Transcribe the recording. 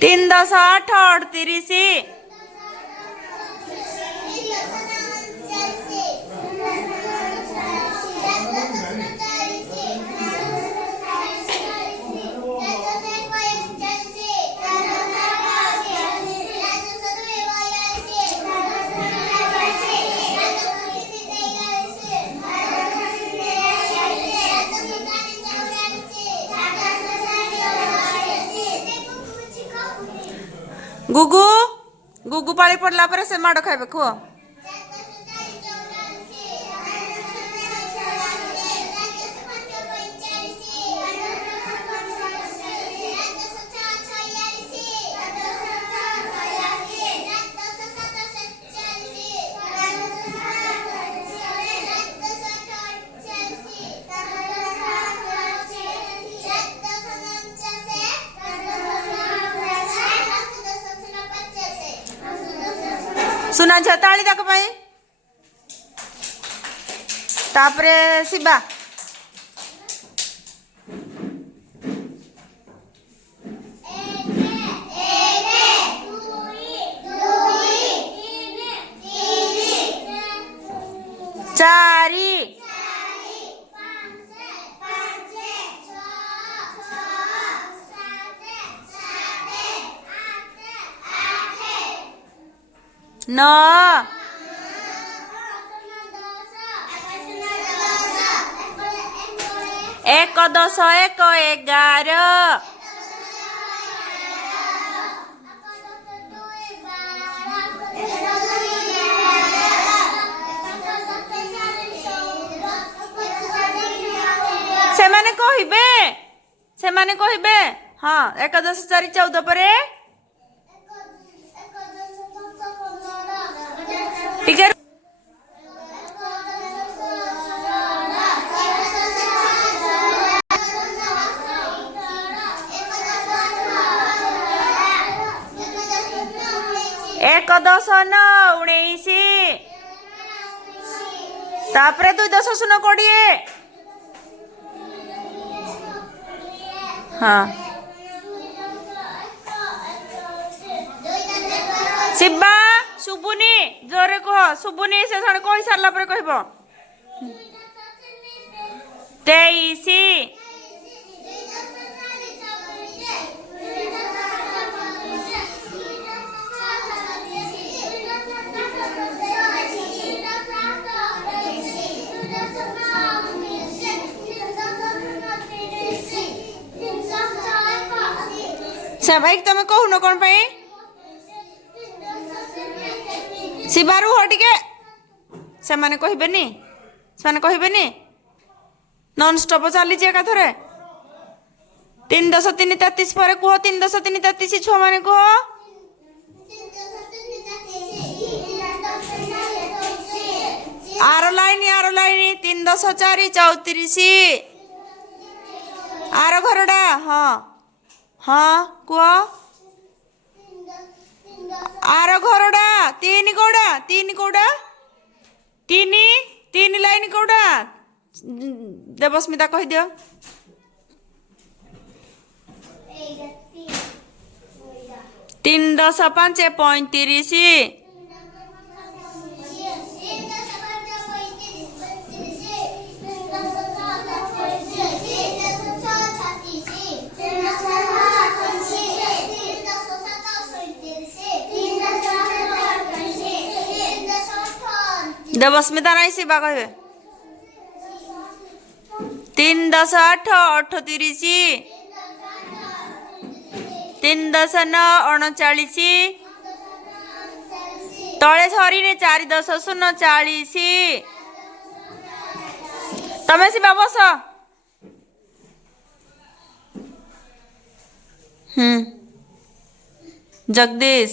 तीन 10 8 38। गुगु गुगु पाली पड़ला पर से माड़ खाइबे खुआ। सुना झ ताली तक पाई तापरे शिवा चारी नौ 1 10 1 11 सेमाने कहिबे हाँ 1 10 4 14 परे टिके 1 10 9 19 तापरे 2 10 0 20 हाँ शिवा शुभुनी जोरे कह शुभुनी से जड़े कही सारा पर कह 23 से भाई तुम कहून कौन पे शिवारू हो टिके से माने कहबेनी से माने कहबेनी नॉन स्टॉप चली एका थरे 3 10 3 33 पर कह 3 10 3 33 छुआ माने कह आर लाइन 3 10 4 34 आर घरडा हाँ हाँ कह are Gharda 3 Kauda 3 Kauda 3 line कौड़ा देवस्मिता कह दियो 3 10 5 35 देवस्मिता नहीं शिवा कहे 3 10 8 38 3 10 9 39 तले छरी ने 4 10 0 40 तमें शिवा बस जगदीश